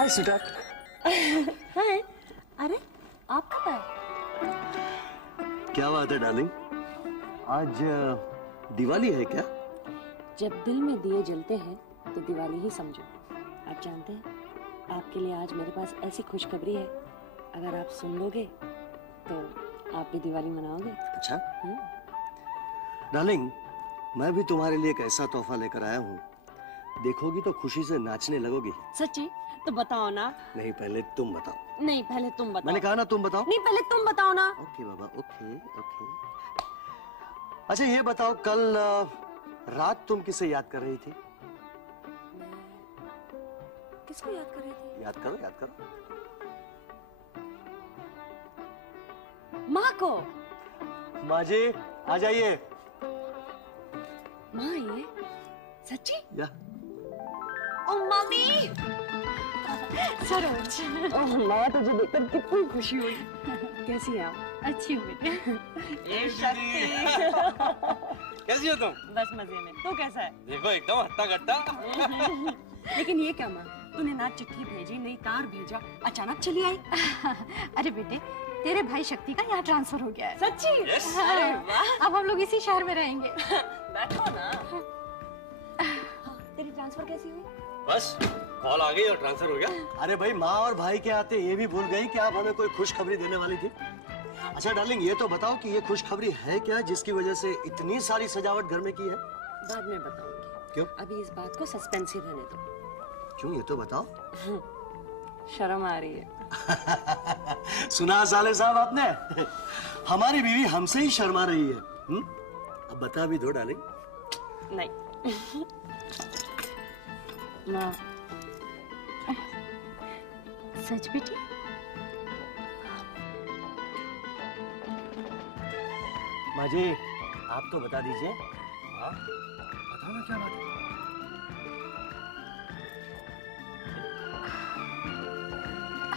हाय sweetheart. हाय। अरे आप कब आए? क्या बात है डार्लिंग, आज दिवाली है क्या? जब दिल में दिए जलते हैं तो दिवाली ही समझो। आप जानते हैं आपके लिए आज मेरे पास ऐसी खुशखबरी है, अगर आप सुन लोगे तो आप भी दिवाली मनाओगे। अच्छा डार्लिंग, मैं भी तुम्हारे लिए एक ऐसा तोहफा लेकर आया हूँ, देखोगी तो खुशी से नाचने लगोगी। सच्ची? तो बताओ ना। नहीं पहले तुम बताओ। नहीं पहले तुम बताओ। मैंने कहा ना तुम बताओ। नहीं पहले तुम बताओ ना। ओके बाबा, ओके ओके। अच्छा ये बताओ, कल रात तुम किसे याद कर रही थी? किसको याद कर रही थी? याद करो याद करो। माँ को। माँ जी आ जाइए। माँ ये सच्ची? या ओ मम्मी। सरोज। ओह माँ, तुझे देखकर कितनी खुशी हुई। कैसी है आप? अच्छी हूँ बेटे। ए शक्ति। कैसी हो तुम? बस मजे में। तू कैसा है? देखो एकदम हट्टा कट्टा। लेकिन ये क्या माँ, तूने ना चिट्ठी भेजी, नई कार भेजा, अचानक चली आई। अरे बेटे, तेरे भाई शक्ति का यहाँ ट्रांसफर हो गया है। सच्ची? Yes. अरे वाह। अब हम लोग इसी शहर में रहेंगे। बैठो ना। तेरी ट्रांसफर कैसी हुई? बस कॉल आ गई और ट्रांसफर हो गया। अरे भाई, माँ और भाई के आते ये भी भूल गई कि आप हमें कोई खुशखबरी देने वाली थी। अच्छा डार्लिंग, ये तो बताओ कि ये खुशखबरी है क्या जिसकी वजह से इतनी सारी सजावट घर में की है? बाद में बताऊंगी। क्यों? अभी इस बात को सस्पेंस ही रहने दो। क्यों, ये तो बताओ। शर्म आ रही है। सुना साले साहब आपने? हमारी बीवी हमसे ही शर्मा रही है। अब बता भी दो डार्लिंग। नहीं। माँ। सच बेटी? माँ जी आप तो बता दीजिए। हाँ बताओ ना क्या बात है।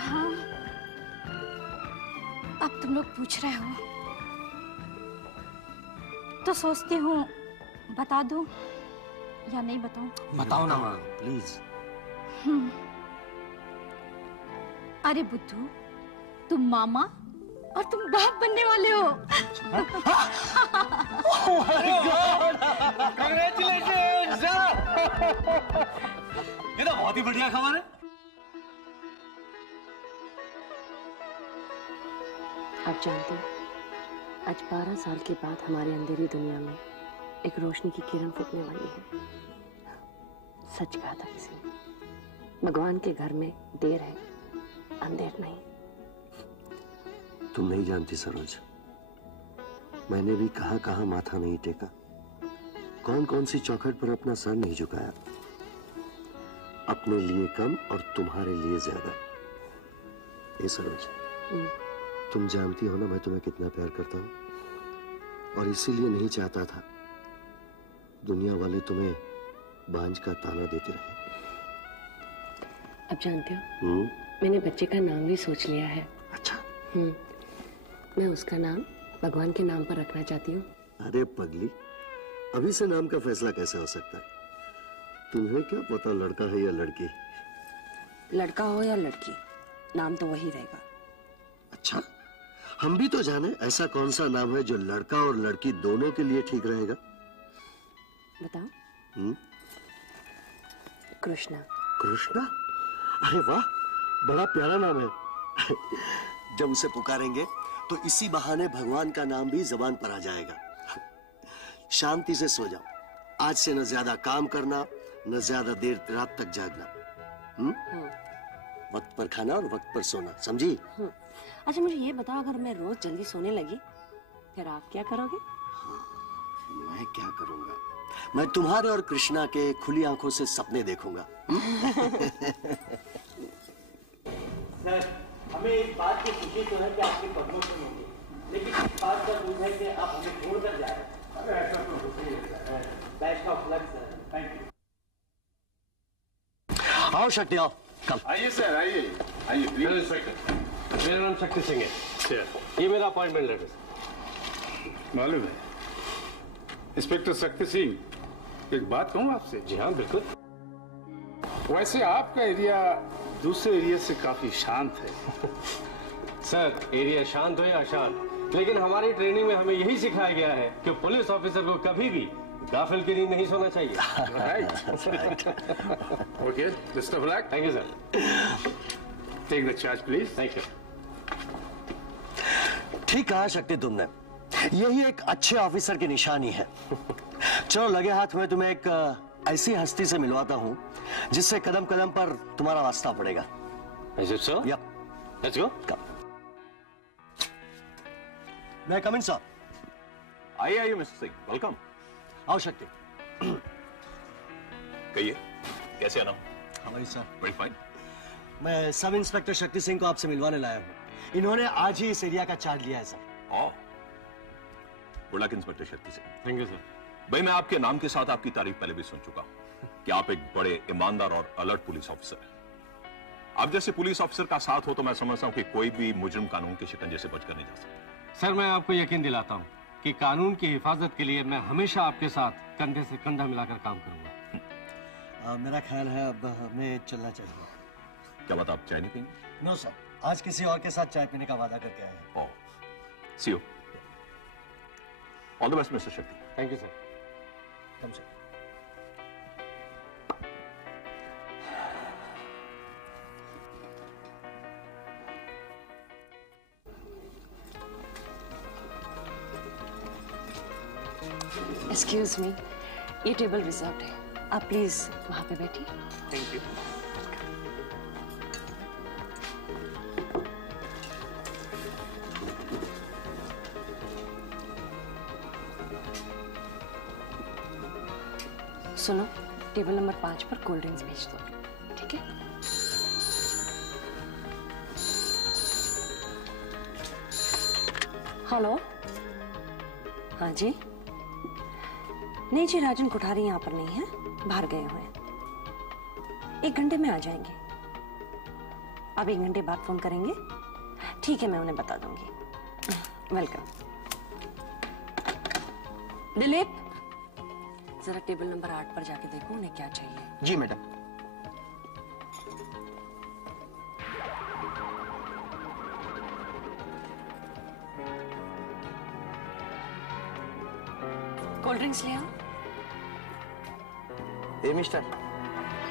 हाँ, अब तुम लोग पूछ रहे हो तो सोचती हूँ बता दूं या नहीं बताऊं। बताओ ना माँ प्लीज। अरे बुद्धू, तुम मामा और तुम बाप बनने वाले हो। Congratulations! ये तो बहुत ही बढ़िया खबर है। आप जानते हैं, आज 12 साल के बाद हमारी अंधेरी दुनिया में एक रोशनी की किरण फूटने वाली है। सच कहा था किसी ने, भगवान के घर में देर है, अंधेर नहीं। तुम नहीं जानती सरोज, मैंने भी कहां कहां माथा नहीं टेका, कौन कौन सी चौखट पर अपना सर नहीं झुकाया, अपने लिए कम और तुम्हारे लिए ज्यादा। ये सरोज, तुम जानती हो ना मैं तुम्हें कितना प्यार करता हूं, और इसीलिए नहीं चाहता था दुनिया वाले तुम्हें बांझ का ताना देते रहे। अब जानते हो, मैंने बच्चे का नाम भी सोच लिया है। अच्छा। मैं उसका नाम भगवान के नाम पर रखना चाहती हूँ। अरे पगली, अभी से नाम का फैसला कैसे हो सकता है? तुम्हें क्या पता लड़का है या लड़की? लड़का हो या लड़की, नाम तो वही रहेगा। अच्छा, हम भी तो जाने ऐसा कौन सा नाम है जो लड़का और लड़की दोनों के लिए ठीक रहेगा? बताओ। कृष्णा। कृष्णा? अरे वाह, बड़ा प्यारा नाम है। जब उसे पुकारेंगे तो इसी बहाने भगवान का नाम भी जबान पर आ जाएगा। शांति से सो जाओ, आज से न ज्यादा काम करना, न ज्यादा देर रात तक जागना। वक्त पर खाना और वक्त पर सोना, समझी? अच्छा मुझे ये बताओ, अगर मैं रोज जल्दी सोने लगी फिर आप क्या करोगे? मैं क्या करूंगा? मैं तुम्हारे और कृष्णा के खुली आंखों से सपने देखूंगा। सर, हमें इस बात की खुशी तो है कि आपकी प्रमोशन होगी, लेकिन इस बात का दुख है कि आप हमें छोड़कर जा रहे हैं। अरे ऐसा तो होता ही है sir. Best of luck sir. Thank you. आओ शक्ति आओ, कम। आइए सर, आइए आइए प्लीज। इंस्पेक्टर, मेरा नाम शक्ति सिंह है। ये मेरा अपॉइंटमेंट लेटर। मालूम है इंस्पेक्टर शक्ति सिंह, एक बात कहूँ आपसे? जी हाँ बिल्कुल। वैसे आपका एरिया दूसरे एरिया से काफी शांत है। सर, एरिया शांत हो या अशांत, लेकिन हमारी ट्रेनिंग में हमें यही सिखाया गया है कि पुलिस ऑफिसर को कभी भी गाफिल की नींद नहीं सोना चाहिए। Okay, best of luck. Thank you sir. Take the charge please. Thank you. ठीक कहा शक्ति तुमने, यही एक अच्छे ऑफिसर की निशानी है। चलो लगे हाथ में तुम्हें एक ऐसी हस्ती से मिलवाता हूं जिससे कदम कदम पर तुम्हारा वास्ता पड़ेगा। Is it so? Yep. Let's go. Come. May I come in, sir? आइए मिस्टर सिंह, वेलकम। आओ शक्ति। कहिए, कैसे आना? हमारी सर, वेरी फाइन। मैं सब इंस्पेक्टर शक्ति सिंह को आपसे मिलवाने लाया हूँ। इन्होंने आज ही इस एरिया का चार्ज लिया है sir. Oh, good luck inspector Shakti Singh. Thank you sir. भाई, मैं आपके नाम के साथ आपकी तारीफ पहले भी सुन चुका हूं कि आप एक बड़े ईमानदार और अलर्ट पुलिस ऑफिसर हैं। आप जैसे पुलिस ऑफिसर का साथ हो तो मैं समझता हूं कि कोई भी मुजरिम कानून के शिकंजे से बचकर नहीं जा सकता। सर, मैं आपको यकीन दिलाता हूँ कि कानून की हिफाजत के लिए मैं हमेशा आपके साथ कंधे से कंधा मिलाकर काम करूंगा। मेरा ख्याल है अब हमें चलना चाहिए। क्या बात, आप चाय नहीं पीएंगे? नो सर, आज किसी और के साथ चाय पीने का वादा करके आए हैं। Oh, see you. All the best mister Shakti. Thank you sir. कम से एक्सक्यूज मी, ये टेबल रिजर्व्ड है, आप प्लीज वहां पे बैठिए। Thank you. सुनो, टेबल नंबर 5 पर कोल्ड ड्रिंक्स भेज दो, ठीक है? हेलो, हाँ जी। नहीं जी, राजन कोठारी यहाँ पर नहीं है, बाहर गए हुए हैं। 1 घंटे में आ जाएंगे। अब 1 घंटे बाद फोन करेंगे? ठीक है, मैं उन्हें बता दूंगी। वेलकम। दिलीप, जरा टेबल नंबर 8 पर जाके देखो उन्हें क्या चाहिए। जी मैडम। कोल्ड ड्रिंक्स ले आओ। ए मिस्टर,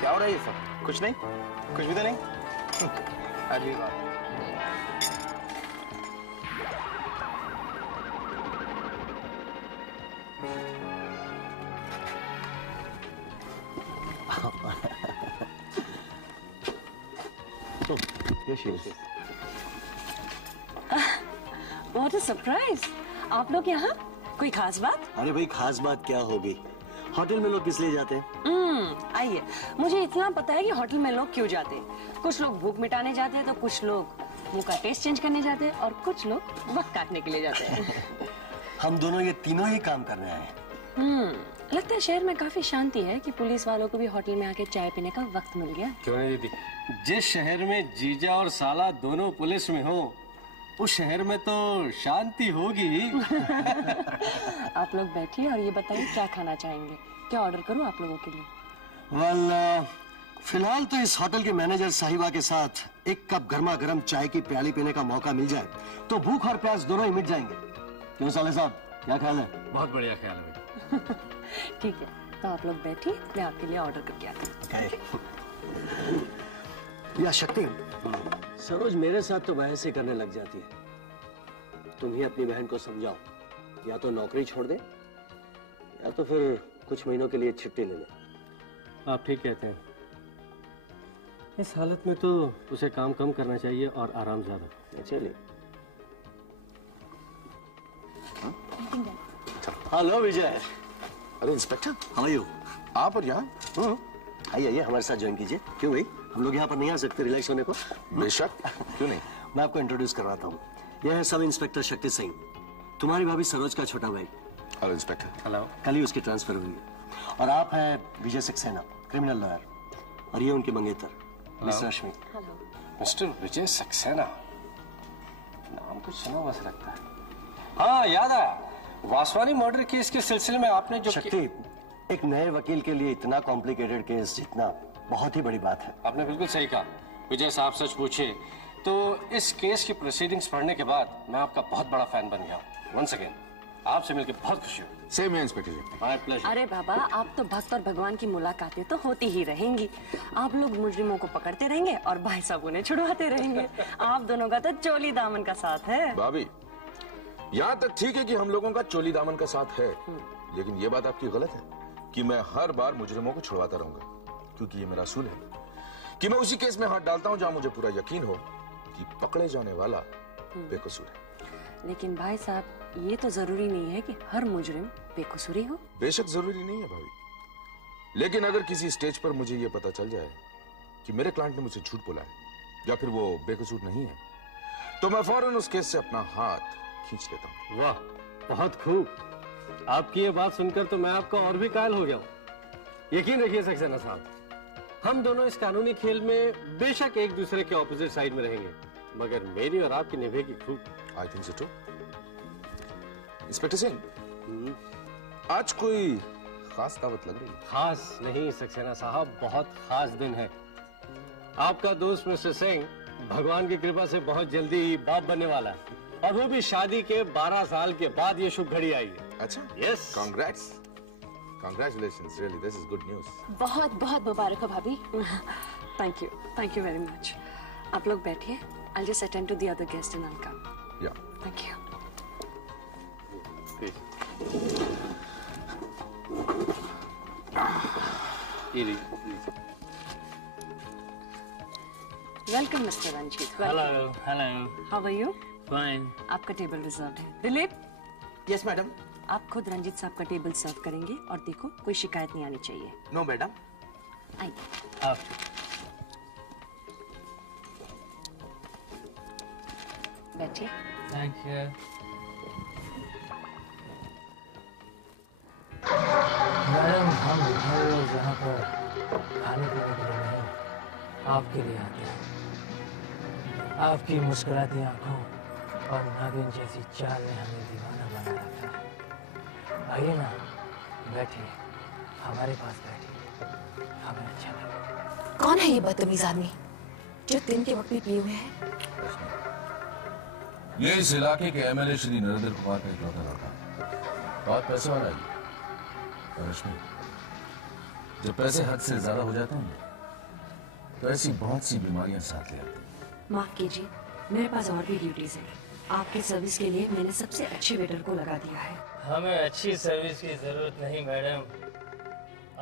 क्या हो रहा है ये सब? कुछ नहीं, कुछ भी तो नहीं। अगली बार। What a surprise! आप लोग यहाँ? कोई खास बात? अरे भाई, खास बात क्या होगी? होटल में लोग किस लिए जाते हैं? आइए, मुझे इतना पता है कि होटल में लोग क्यों जाते हैं। कुछ लोग भूख मिटाने जाते हैं, तो कुछ लोग मुंह का टेस्ट चेंज करने जाते हैं, और कुछ लोग वक्त काटने के लिए जाते हैं। हम दोनों ये तीनों ही काम करने आए हैं। लगता है शहर में काफी शांति है कि पुलिस वालों को भी होटल में आके चाय पीने का वक्त मिल गया। क्यों नहीं दीदी? जिस शहर में जीजा और साला दोनों पुलिस में हो, उस शहर में तो शांति होगी। आप लोग बैठिए और ये बताइए क्या खाना चाहेंगे, क्या ऑर्डर करूं आप लोगों के लिए? फिलहाल तो इस होटल के मैनेजर साहिबा के साथ एक कप गर्मा गर्म चाय की प्याली पीने का मौका मिल जाए तो भूख और प्यास दोनों ही मिट जाएंगे। क्यों साले साहब, क्या ख्याल है? बहुत बढ़िया ख्याल है बेटा। ठीक है, तो आप लोग बैठिए, मैं आपके लिए ऑर्डर करके आती हूँ। या शक्ति, सरोज मेरे साथ तो बहस ही करने लग जाती है। तुम ही अपनी बहन को समझाओ, या तो नौकरी छोड़ दे या तो फिर कुछ महीनों के लिए छुट्टी ले ले। आप ठीक कहते हैं। इस हालत में तो उसे काम कम करना चाहिए और आराम ज्यादा। चलिए। हेलो विजय। अरे इंस्पेक्टर, हाउ आर यू? आप और यहाँ? आइए आइए, हमारे साथ ज्वाइन कीजिए। क्यों भाई, हम लोग यहाँ पर नहीं आ सकते रिलैक्स होने को? बेशक, क्यों नहीं। मैं आपको इंट्रोड्यूस करवाता हूँ। यह है सब इंस्पेक्टर शक्ति सिंह, तुम्हारी भाभी सरोज का छोटा भाई। Hello inspector. हेलो। कल ही उसकी ट्रांसफर हुई है। और आप हैं विजय सक्सेना, क्रिमिनल लॉयर, और ये उनकी मंगेतर मिस रश्मि। मिस्टर विजय सक्सेना, नाम कुछ सुना हुआ सा लगता है। हाँ, याद आया, वासवानी मर्डर केस के सिलसिले में आपने जो शक्ति, एक नए वकील के लिए इतना कॉम्प्लिकेटेड केस जीतना बहुत ही बड़ी बात है। आपने बिल्कुल सही कहा। विजय साहब सच पूछे तो इस केस की प्रोसीडिंग्स पढ़ने के बाद मैं आपका बहुत बड़ा फैन बन गया हूँ। वंस अगेन आपसे मिलकर बहुत खुशी हुई। सेम है इंस्पेक्टर जी। My pleasure. अरे बाबा, आप तो भक्त और भगवान की मुलाकातें तो होती ही रहेंगी। आप लोग मुजरिमों को पकड़ते रहेंगे और भाई साहब उन्हें छुड़वाते रहेंगे। आप दोनों का तो चोली दामन का साथ है। भाभी, यहाँ तक ठीक है कि हम लोगों का चोली दामन का साथ है, लेकिन ये बात आपकी गलत है कि मैं हर बार मुजरिमों को छुड़वाता रहूंगा, क्योंकि ये मेरा असूल है कि मैं उसी केस में हाथ डालता हूँ जहाँ मुझे पूरा यकीन हो कि पकड़े जाने वाला बेकसूर है। लेकिन भाई साहब, ये तो जरूरी नहीं है कि हर मुजरिम बेकसूरी हो। बेशक जरूरी नहीं है भाभी, लेकिन अगर किसी स्टेज पर मुझे ये पता चल जाए कि मेरे क्लाइंट ने मुझसे झूठ बोला है या फिर वो बेकसूर नहीं है, तो मैं फौरन उस केस से अपना हाथ खींच लेता हूँ। वाह, बहुत खूब। आपकी ये बात सुनकर तो मैं आपका और भी कायल हो गया हूँ। यकीन रखिए सक्सेना साहब, हम दोनों इस कानूनी खेल में बेशक एक दूसरे के ऑपोजिट साइड में रहेंगे, मगर मेरी और आपकी निभेगी खूब। I think so too. Inspector Singh, आज कोई खास दावत लग रही है? खास नहीं सक्सेना साहब, बहुत खास दिन है। आपका दोस्त मिस्टर सिंह भगवान की कृपा से बहुत जल्दी बाप बनने वाला है, और वो भी शादी के 12 साल के बाद ये शुभ घड़ी आई है। अच्छा, yes, congrats, congratulations, really this is good news. बहुत बहुत मुबारक हो भाभी। Thank you very much. आप लोग बैठिए, I'll just attend to the other guest and I'll come. या Thank you. Welcome, Mr. Ranjit. Hello hello, How are you? Fine. आपका table reserve है। Dilip, yes madam. आप खुद रंजीत साहब का टेबल सर्व करेंगे और देखो कोई शिकायत नहीं आनी चाहिए। No madam. आइए। आप बैठिए। Thank you. मैडम, हम हर रोज यहाँ पर खाने पीने के लिए नहीं, आपके लिए आते हैं। आपकी मुस्कुराती आंखों और नागिन जैसी चाल ने हमें दीवाना बना रखा है। आइए ना, बैठिए, हमारे पास बैठिए, हमें अच्छा लगे। कौन है ये बदतमीज आदमी जो दिन के वक्त भी पिए हुए है? ये इस इलाके के एमएलए श्री नरेंद्र कुमार का इकलौता लड़का है। बहुत पैसे वाला है ये। और रश्मि, जब पैसे हद से ज्यादा हो जाते हैं ना, तो ऐसी बहुत सी बीमारियां साथ ले आती हैं। माफ कीजिए, मेरे पास और भी ड्यूटीज हैं। आपके सर्विस के लिए मैंने सबसे अच्छे वेटर को लगा दिया है। हमें अच्छी सर्विस की जरूरत नहीं मैडम,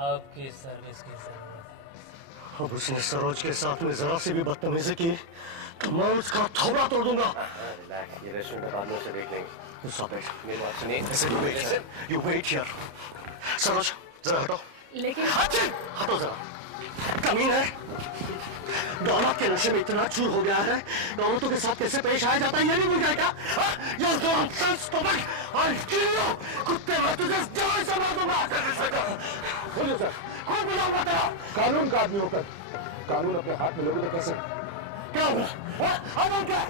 आपकी सर्विस की जरूरत है। अब उसने सरोज के साथ में जरा सी भी बदतमीजी की तो मैं उसका थोबड़ा तोड़ दूंगा। रिलैक्स, ये रेस्टोरेंट बाद में से देख लेंगे। Stop it. मेरी बात सुनिए। I said you wait here. You wait here. Saroj, जरा हटो। लेकिन अच्छा, हटो जरा। कमीन है, दौलत के नशे में इतना चूर हो गया है, औरतों के साथ कैसे पेश आया जाता है ये भी भूल गया क्या? You nonsense, stupid! I'll kill you! कुत्ते, मैं तुझे जान से मार दूंगा। बोलिए सर। कौन बुलाऊंगा तेरा? कानून का आदमी होकर कानून अपने हाथ में लोगे तो कैसे? क्या होगा? आजाद क्या?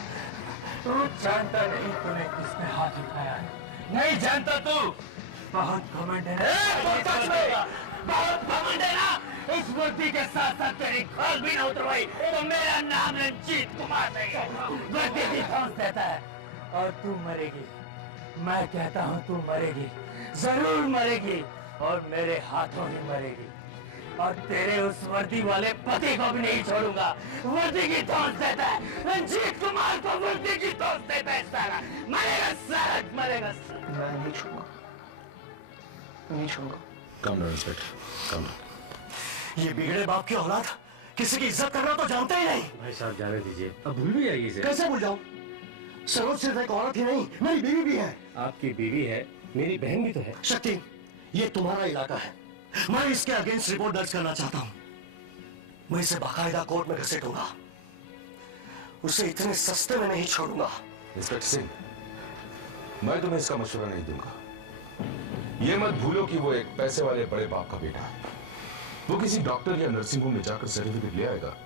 तू जानता नहीं तूने किस पे हाथ उठाया है। नहीं जानता तू। बहुत घमंड है ना। बहुत घमंड है ना? इस वर्दी के साथ साथ तेरी खाल भी ना उतरवाई तो मेरा नाम रंजीत कुमार नहीं है। वर्दी की धौंस देता है और तू मरेगी। मैं कहता हूँ तू मरेगी, जरूर मरेगी, और मेरे हाथों ही मरेगी। और तेरे उस वर्दी वाले पति को भी नहीं छोड़ूंगा। वर्दी की धौंस देता है, रंजीत कुमार को वर्दी की धौंस देता है। साला मरेगा, साला मरेगा। मैं नहीं छोड़ूंगा, नहीं छोड़ूंगा। Come down inspector, come down. ये बिगड़े बाप की औलाद किसी की इज्जत करना तो जानते ही नहीं। भाई साहब जाने दीजिए, अब भूल भी जाइए इसे। कैसे भूल जाऊं? सरोज सिर्फ एक औरत ही नहीं, मेरी बीवी भी है। आपकी बीवी है, मेरी बहन भी तो है। शक्ति, ये तुम्हारा इलाका है। मैं इसके अगेंस्ट रिपोर्ट दर्ज करना चाहता हूं। मैं इसे बाकायदा कोर्ट में घसीटूंगा। उसे इतने सस्ते में नहीं छोड़ूंगा। इंस्पेक्टर सिंह, मैं तुम्हें इसका मशवरा नहीं दूंगा। ये मत भूलो कि वो एक पैसे वाले बड़े बाप का बेटा है। वो किसी डॉक्टर या नर्सिंग होम में जाकर सर्टिफिकेट ले आएगा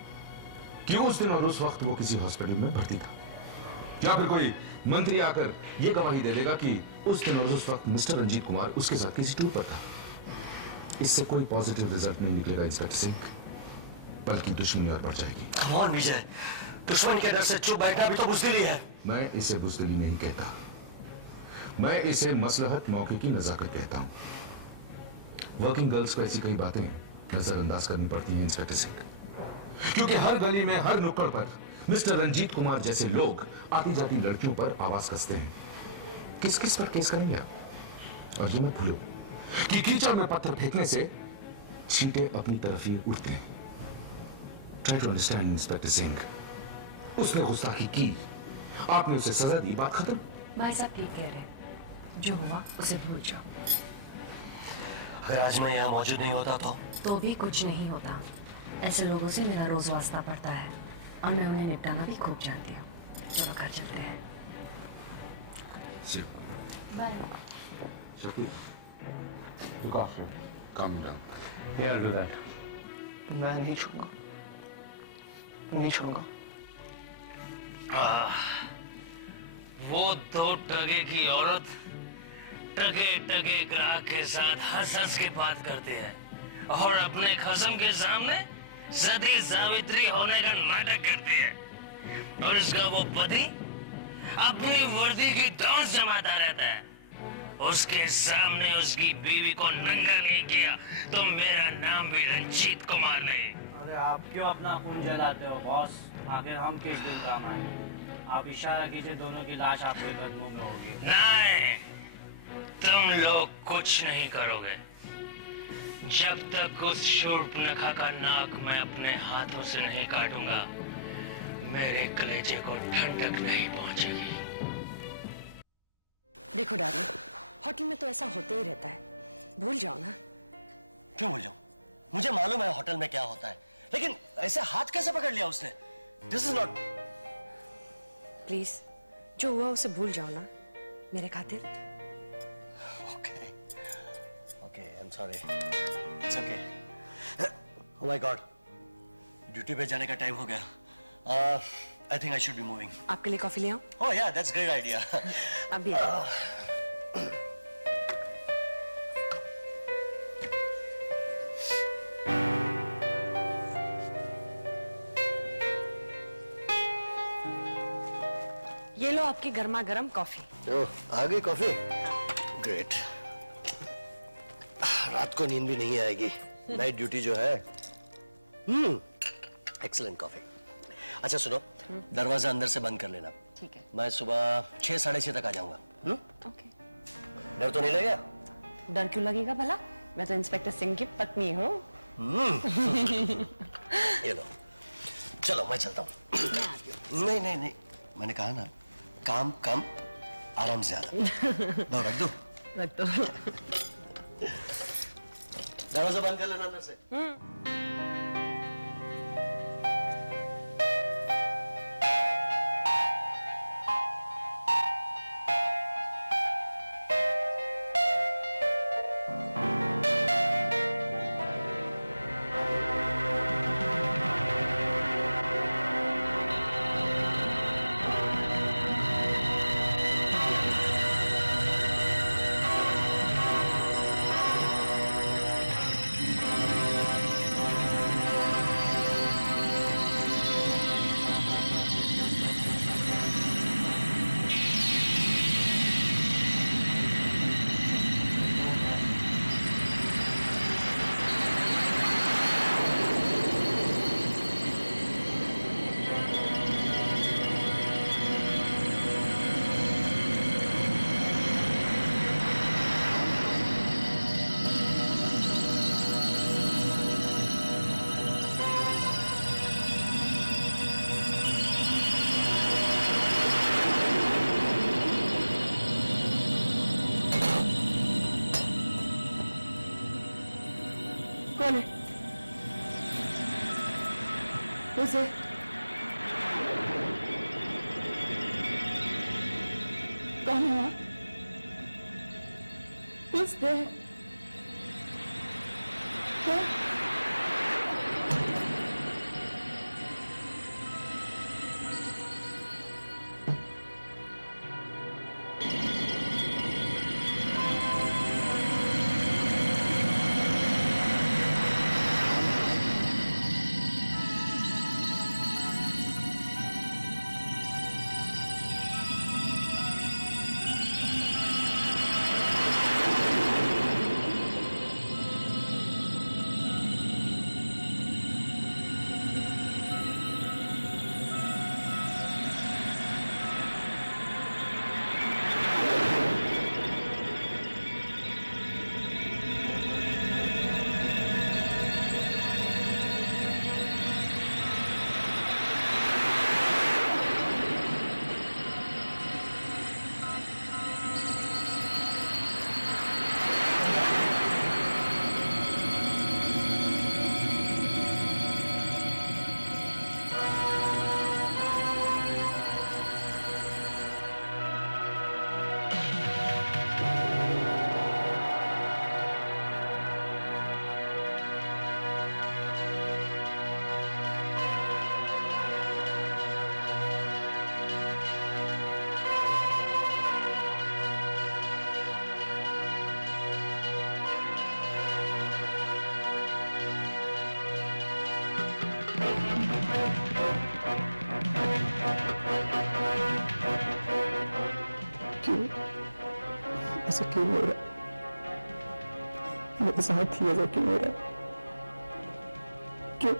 कि उस दिन और उस वक्त वो किसी हॉस्पिटल में भर्ती था, या फिर कोई मंत्री आकर यह गवाही दे देगा कि उस दिन और उस वक्त मिस्टर रंजीत कुमार उसके साथ किसी टूर पर था। इससे कोई पॉजिटिव रिजल्ट नहीं निकलेगा इंस्पेक्टर सिंह। बल्कि दुश्मनी और बढ़ जाएगी। कम ऑन विजय, दुश्मनी के डर से चुप बैठना भी तो बुज़दिली है। मैं इसे बुज़दिली नहीं कहता, मैं इसे मसलहत मौके की नजाकत कहता हूं। वर्किंग गर्ल्स को ऐसी कई बातें नजरअंदाज करनी पड़ती हैं इंस्पेक्टर सिंह, क्योंकि हर गली में, हर नुक्कड़ पर मिस्टर रंजीत कुमार जैसे लोग आती जाती लड़कियों पर आवाज कसते हैं। किस किस पर केस करेंगे आप? और ये मत भूलो कि कीचड़ में पत्थर फेंकने से छींटे अपनी तरफ ही उड़ते हैं। Try to understand inspector Singh. उसने गुस्ताखी की, आपने उसे सजा दी, बात खत्म। भाई साहब ठीक कह रहे हैं, जो हुआ उसे भूल जाओ। अगर आज मैं यहाँ मौजूद नहीं होता तो भी कुछ नहीं होता। ऐसे लोगों से मेरा रोज वास्ता पड़ता है और मैं उन्हें निपटाना भी खूब जानती हूँ। चलो घर चलते हैं। बाय। शक्ति, look after him. Calm him down. Yeah, I'll do that. मैं नहीं छोड़ूंगा, नहीं छोड़ूंगा। वो दो टके की औरत टके टके ग्राहक के साथ हंस हंस के बात करते हैं और अपने खसम के सामने सती सावित्री होने का नाटक करती है, और इसका वो पति अपनी वर्दी की धौंस जमाता रहता है। उसके सामने उसकी बीवी को नंगा नहीं किया तो मेरा नाम भी रंजीत कुमार नहीं। अरे आप क्यों अपना खून जलाते हो बॉस? आखिर हम किस दिन काम आए? आप इशारा कीजिए, दोनों की लाश आपके कदमों में होगी। नहीं, तुम लोग कुछ नहीं करोगे जब तक उस शूर्पणखा का नाक मैं अपने हाथों से नहीं काटूंगा। मेरे कलेजे को ठंडक नहीं पहुंचेगी। देखो डार्लिंग, होटल में तो ऐसा होते ही रहता है, भूल जाओ ना। क्यों भूल जाऊं? मुझे मालूम है होटल में क्या होता है, लेकिन ऐसे हाथ कैसे पकड़ लिया उसने? This is not. प्लीज, जो हुआ उसे भूल जाओ ना, मेरे खातिर। Okay, okay, I am sorry. It's okay. Oh my God, duty पे जाने का टाइम हो गया। I think I should be moving. आपके लिए कॉफी ले आऊं? ओह या, दैट्स ग्रेट आइडिया। अभी ये लो आपकी गर्मा गर्म कॉफी। ओह, आ गई कॉफी? ग्रेट। रात को नींद भी नहीं आएगी, नाइट ड्यूटी जो है। Excellent coffee. अच्छा सुनो, दरवाजा अंदर से बंद कर लेना। ठीक है। मैं सुबह 6, 6:30 तक आ जाऊंगा। ओके। डर तो नहीं लगेगा? डर क्यों लगेगा भला? मैं तो इंस्पेक्टर सिंह की पत्नी हूँ। ये लो, चलो मैं चलता हूँ। नहीं नहीं नहीं, मैंने कहा ना, काम कम आराम ज्यादा। लो रख दो। रख दो। दरवाजा बंद कर लेना अंदर से। कौन है? उसे कौन है? उसने क्यों ऐसा क्यों हो रहा? मेरे साथ ही ऐसा क्यों हो रहा? क्यों?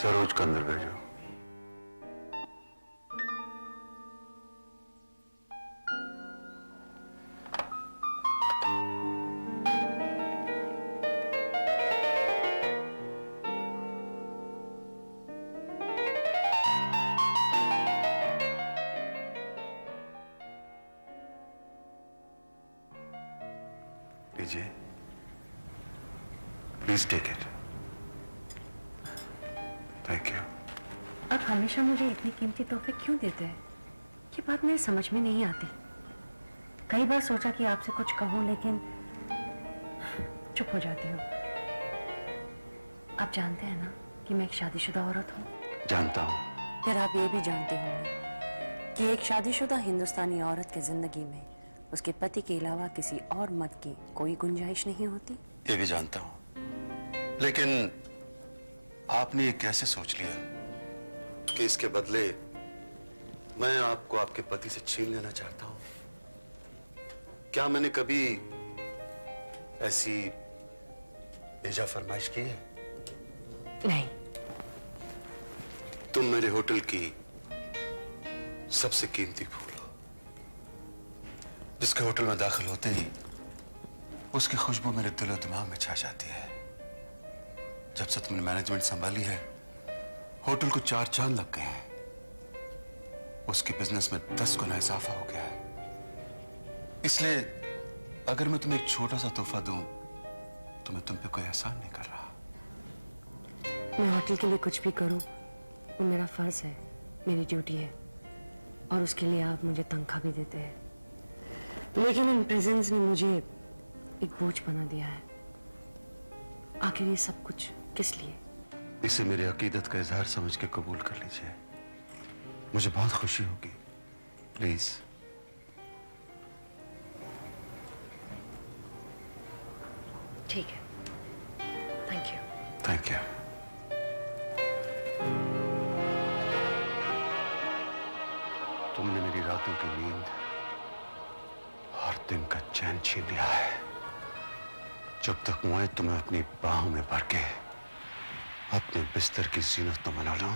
सरोज को अंदर भेजो। लीजिए, please take it. Thank you. आप हमेशा मुझे इतनी कीमती तोहफे क्यों देते हैं? ये बात मेरे समझ में नहीं आती। कई बार सोचा कि आपसे कुछ कहूं, लेकिन चुप हो जाती हूँ। आप जानते हैं ना कि मैं एक शादीशुदा औरत हूँ। जानता हूँ। फिर आप ये भी जानते होंगे कि एक शादीशुदा हिंदुस्तानी औरत की जिंदगी में उसके पति के अलावा किसी और मर्द की कोई गुंजाइश नहीं होती। ये भी जानता हूँ, लेकिन आपने ये कैसे सोच लिया कि इसके बदले मैं आपको आपके पति से छीन लेना चाहता हूं? क्या मैंने कभी ऐसी बेजा फरमाइश की है? नहीं। तुम मेरे होटल की सबसे कीमती फूल हो, जिसके होटल में दाखिल होते ही उसकी खुशबू मेरे दिल और दिमाग में छा जाती है। जब से तुमने मैनेजमेंट संभाली है, होटल को 4 चांद लग गए हैं। उसके बिजनेस में 10 गुना इजाफा हो गया है। इसलिए अगर मैं तुम्हें एक छोटा सा तोहफा दूं तो मैं तुम पे कोई एहसान नहीं कर रहा। मैं होटल के लिए कुछ भी करूं, वो मेरा फर्ज है, मेरी ड्यूटी है, और उसके लिए आप मुझे तनख्वाह भी देते हैं। लेकिन इन प्रेजेंस ने मुझे एक बोझ बना दिया है। आखिर ये सब कुछ किस लिए? इसे मेरी अकीदत का इजहार समझ के कबूल कर लीजिए। मुझे बहुत खुशी होगी। प्लीज। ठीक है। Thank you. Thank you. तुमने मेरी रातों की नींद और दिन का चैन छीन लिया है। जब तक मैं तुम्हें अपनी बाहों में भर के अपने बिस्तर की जीनत न बना लूं,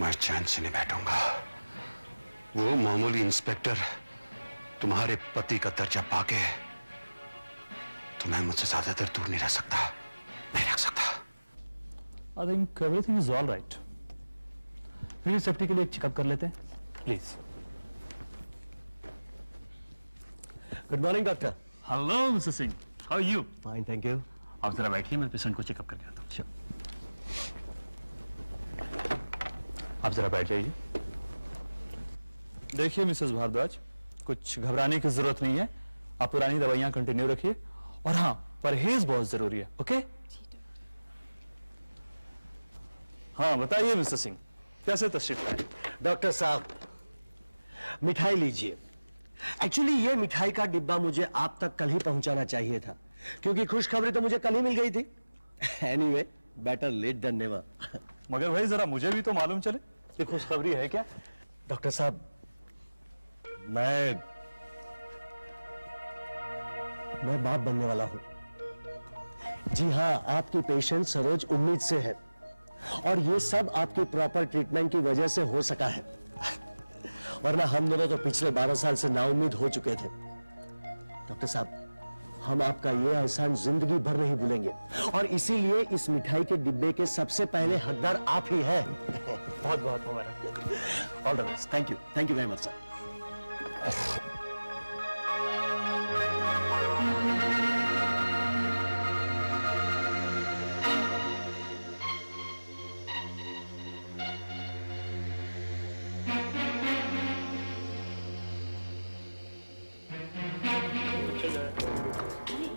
मैं चैन से नहीं बैठूंगा। वो मामूली इंस्पेक्टर तुम्हारे पति का दर्जा पाके तुम्हें मुझसे ज्यादा देर दूर नहीं रह सकता, नहीं रख सकता। I think everything is all right. मेरी सेफ्टी के लिए एक चेकअप कर लेते हैं, please. Good morning doctor. Hello mister Singh, how are you? Fine, thank you. आप जरा बैठिए, मैं पेशेंट को चेकअप करके आता हूँ। Sure. आप जरा बैठ जाइए। देखिए मिसेस भारद्वाज, कुछ घबराने की जरूरत नहीं है। आप पुरानी दवाइयां कंटिन्यू रखिए, और हाँ, परहेज बहुत जरूरी है। ओके? हाँ बताइए मिस्टर सिंह, कैसे तशरीफ लाए? डॉक्टर साहब, मिठाई लीजिए। एक्चुअली ये मिठाई का डिब्बा मुझे आप तक कल ही पहुंचाना चाहिए था, क्योंकि खुशखबरी तो मुझे कल ही मिल गई थी। Anyway, better late than never. मगर भाई जरा मुझे भी तो मालूम चले कि खुशखबरी है क्या? डॉक्टर साहब, मैं बाप बनने वाला हूं। जी हाँ, आपकी पेशेंट सरोज उम्मीद से है, और ये सब आपकी प्रॉपर ट्रीटमेंट की वजह से हो सका है। वरना हम दोनों तो पिछले 12 साल से नाउम्मीद हो चुके थे। डॉक्टर साहब, हम आपका ये एहसान जिंदगी भर नहीं भूलेंगे, और इसीलिए इस मिठाई के डिब्बे के सबसे पहले हकदार आप ही हैं। बहुत बहुत मुबारक। All the best. Thank you very much sir.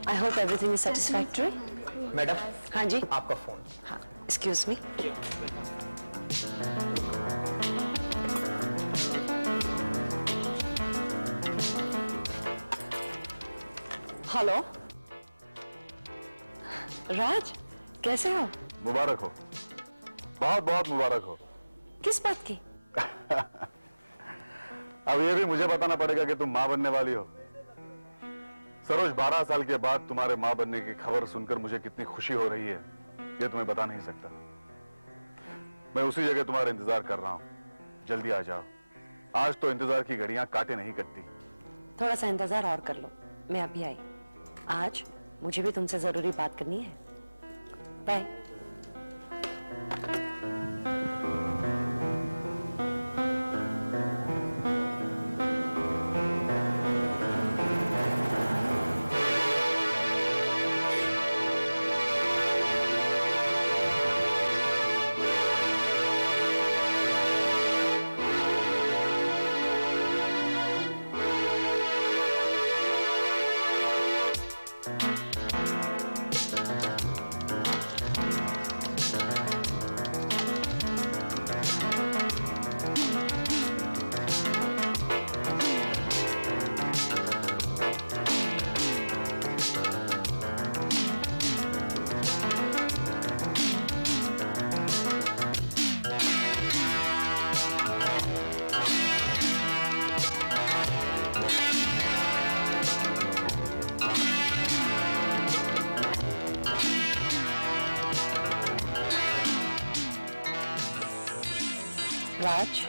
I hope everything is satisfactory. Madam, हाँ जी, आपका फोन। हाँ, एक्सक्यूज मी। हेलो राज, कैसे हो? मुबारक हो, बहुत बहुत मुबारक हो। किस बात की? अब ये भी मुझे बताना पड़ेगा कि तुम मां बनने वाली हो। सरोज, 12 साल के बाद तुम्हारे मां बनने की खबर सुनकर मुझे कितनी खुशी हो रही है ये तुम्हें बता नहीं सकता। मैं उसी जगह तुम्हारा इंतजार कर रहा हूं, जल्दी आ जाओ। आज तो इंतजार की घड़ियां काटे नहीं कटती। थोड़ा सा इंतजार और कर लो, मैं अभी आई। आज मुझे भी तुमसे जरूरी बात करनी है। बाय। राज,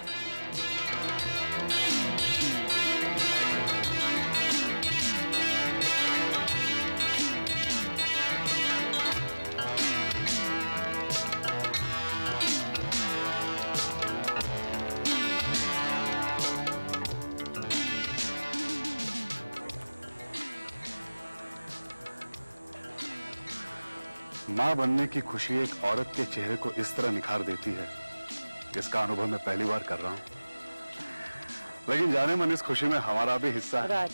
मां बनने की खुशी एक औरत के चेहरे को इस तरह निखार देती है, इसका अनुभव मैं पहली बार कर रहा हूं। लेकिन जाने मन इस खुशी में हमारा भी हिस्सा है। राज,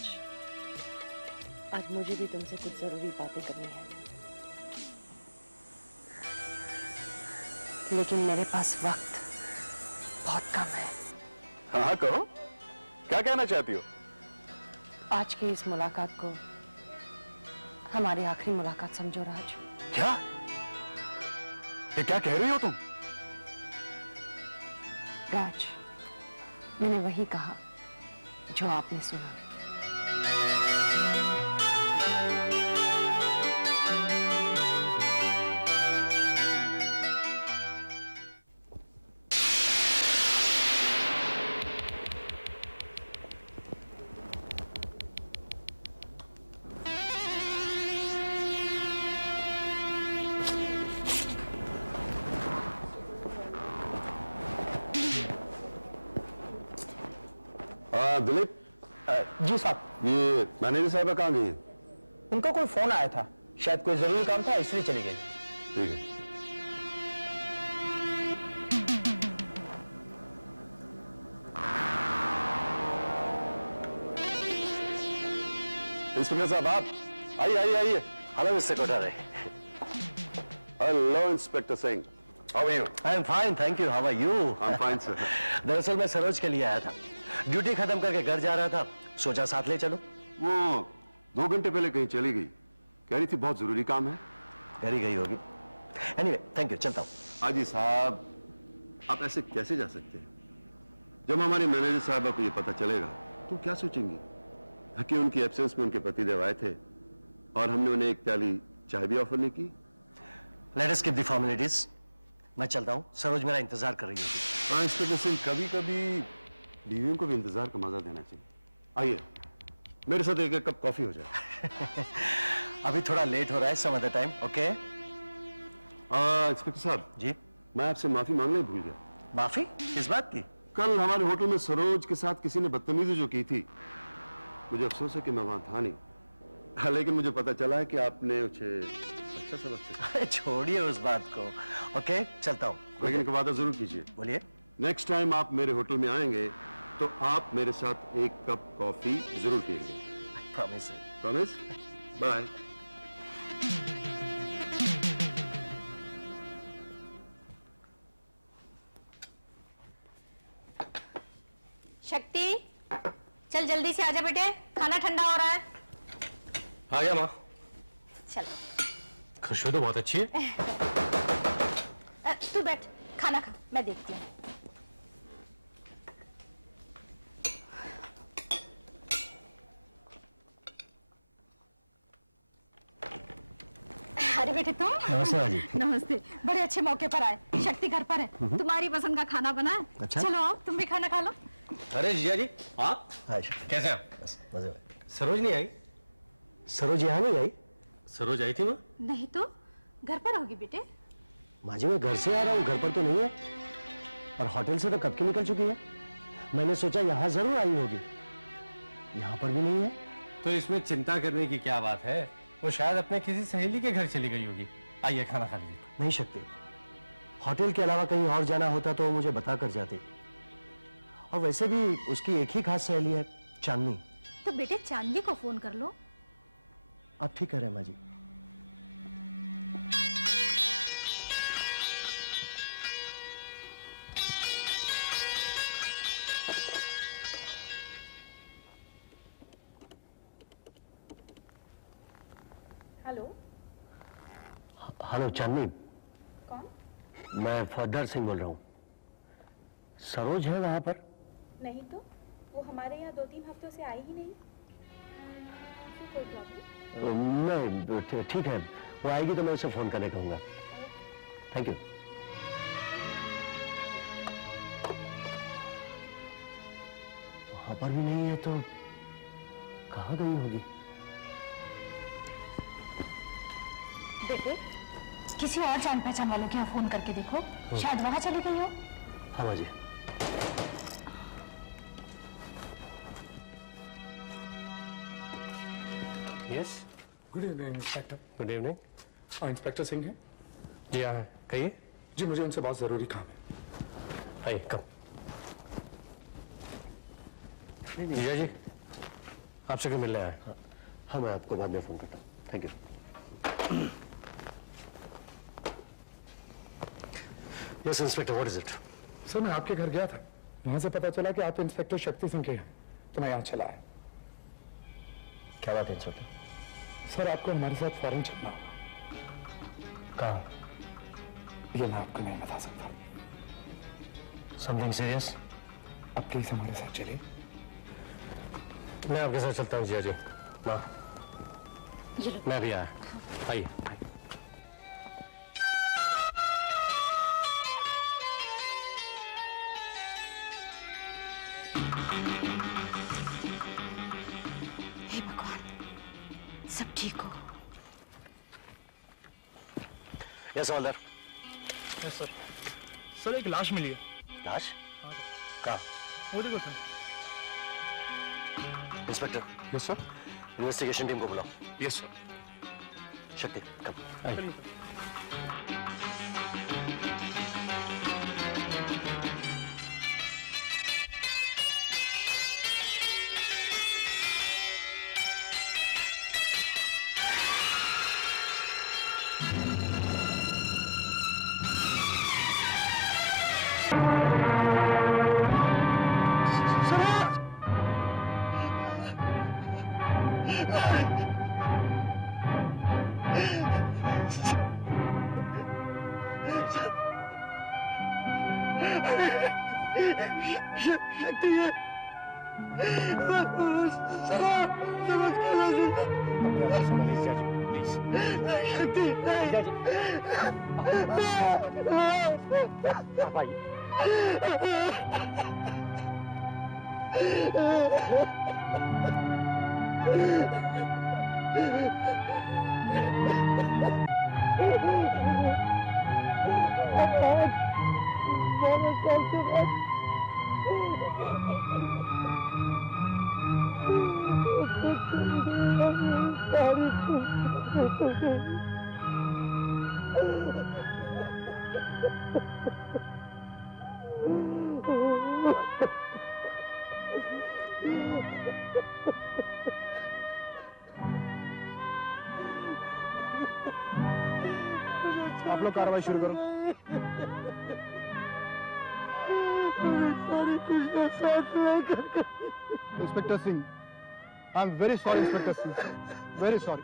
आज मुझे भी तुमसे कुछ जरूरी बातें करनी है, लेकिन मेरे पास वक्त बहुत कम है। हाँ, कहो, क्या कहना चाहती हो? आज की इस मुलाकात को हमारी आखिरी मुलाकात समझो राज। क्या? ये क्या कह रही हो तुम? राज, मैंने वही कहा जो आपने सुना। दिलीप जी साहब। ये मैनेजर साहब कहाँ गई हैं? उनका कोई फोन आया था, शायद कोई जरूरी काम था इसलिए चली गई। ठीक है। इंस्पेक्टर साहब, आप आइए आइए आइए। Hello mister Kothare. Hello inspector Singh, how are you? I am fine, thank you. How are you? I am fine sir. दरअसल मैं सरोज के लिए आया था, ड्यूटी खत्म करके घर जा रहा था, सोचा साथ ले चलो। वो 2 घंटे पहले कहीं चली गई, कह रही थी बहुत जरूरी काम है। घर ही गई होगी। एनीवे, थैंक यू, चलता हूँ। हाजी साहब, आप ऐसे कैसे जा सकते हैं? जब हमारे मैनेजर साहब को ये पता चलेगा तो क्या सोचेंगे कि उनकी एब्सेंस में उनके पतिदेव आए थे और हमने उन्हें एक प्याली चाय भी ऑफर नहीं की। Let us skip the formalities. मैं चलता हूँ, सरोज मेरा इंतजार कर रही होगी। हाँ इंस्पेक्टर सिंह, कभी कभी बीवियों को भी इंतजार का मजा देना चाहिए। आइए मेरे साथ एक कप कॉफी हो जाए। अभी थोड़ा लेट हो रहा है, some other time, okay? Inspector साहब जी, मैं आपसे माफी मांगना ही भूल गया। माफी? किस बात की? कल हमारे होटल में सरोज के साथ किसी ने बदतमीजी जो की थी, मुझे अफसोस है कि मैं वहां था नहीं। हाँ, लेकिन मुझे पता चला है कि आपने उसे अच्छा सबक सिखाया। छोड़िए उस बात को, ओके? चलता हूँ। लेकिन एक वादा जरूर कीजिए। बोलिए। नेक्स्ट टाइम आप मेरे होटल में आएंगे तो आप मेरे साथ एक कप कॉफी जरूर पिएंगे। प्रॉमिस। प्रॉमिस? बाय। शक्ति, चल जल्दी से आजा बेटे, खाना ठंडा हो रहा है। आ गया माँ। चलो। खुशबू तो बहुत अच्छी है। तू बैठ, खाना खा, मैं देखती हूँ। अरे बेटे तुम? नमस्ते माँ जी। नमस्ते, बड़े अच्छे मौके पर आए। शक्ति घर पर है, तुम्हारी पसंद का खाना बना है। अच्छा? चलो आओ, तुम भी खाना खा लो। अरे जिया जी, आप कैसे हैं? बस मजे में। सरोज नहीं आई? सरोज यहाँ नहीं आई? सरोज आई थी माँ? नहीं तो घर पर होगी बेटे। माँ जी मैं घर से आ रहा हूँ, घर पर तो नहीं है। और होटल से तो कब की निकल चुकी है। मैंने सोचा यहाँ जरूर आई होगी, यहाँ पर भी नहीं है। तो इसमें चिंता करने की क्या बात है, वो शायद अपने किसी सहेली के घर चली गई होगी। आइए खाना खा लीजिए। नहीं सकते, होटल के अलावा कहीं और जाना होता तो वो मुझे बता कर जाती। और वैसे भी उसकी एक ही खास सहेली है, चांदनी। तो बेटे चांदनी को फोन कर लो। आप ठीक कह रहे हैं माँ जी। हेलो। हेलो चांदनी, कौन? मैं फौजदार सिंह बोल रहा हूँ। सरोज है वहां पर? नहीं तो वो हमारे यहाँ 2-3 हफ्तों से आई ही नहीं। फिर कोई प्रॉब्लम? नहीं ठीक है, वो आएगी तो मैं उसे फोन करने कहूंगा। Thank you. वहां पर भी नहीं है तो कहाँ गई होगी? बेटे किसी और जान पहचान वालों के यहाँ फोन करके देखो, शायद वहां चली गई हो। हाँ माँ जी। Yes, good evening inspector. Good evening. Inspector Singh है? जी हाँ, कहिए। जी मुझे उनसे बहुत जरूरी काम है। आइए कम। जिया जी, आपसे क्यों मिलने आए? हाँ मैं आपको बाद में फोन करता हूँ। Thank you. Yes inspector, what is it? Sir मैं आपके घर गया था, वहां से पता चला कि आप इंस्पेक्टर शक्ति सिंह के हैं, तो मैं यहाँ चला आया। क्या बात है इंस्पेक्टर? सर आपको हमारे साथ फॉरेन चलना होगा। कहाँ? ये मैं आपको नहीं बता सकता। Something serious? आप प्लीज हमारे साथ चलिए। मैं आपके साथ चलता हूँ जिया जी। माँ मैं भी आया। आइए। हे भगवान, सब ठीक हो। Yes havildar. Yes sir. Sir एक लाश मिली है। लाश? कहाँ? वो देखो sir. Inspector. Yes sir. Investigation team को बुलाओ। Yes sir. शक्ति कम। शक्ति है। शक्ति आप लोग कार्रवाई शुरू करो। Inspector Singh, I am very sorry inspector Singh, very sorry.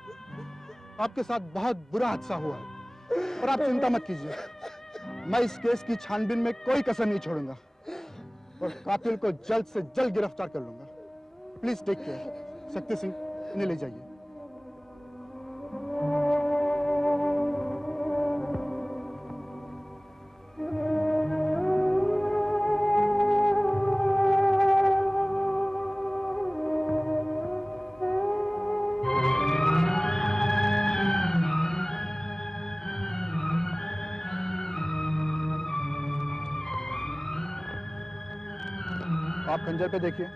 आपके साथ बहुत बुरा हादसा हुआ है, पर आप चिंता मत कीजिए, मैं इस केस की छानबीन में कोई कसर नहीं छोड़ूंगा और कातिल को जल्द से जल्द गिरफ्तार कर लूंगा। Please take care. Shakti Singh, इन्हें ले जाइए। आप खंजर पे देखिए।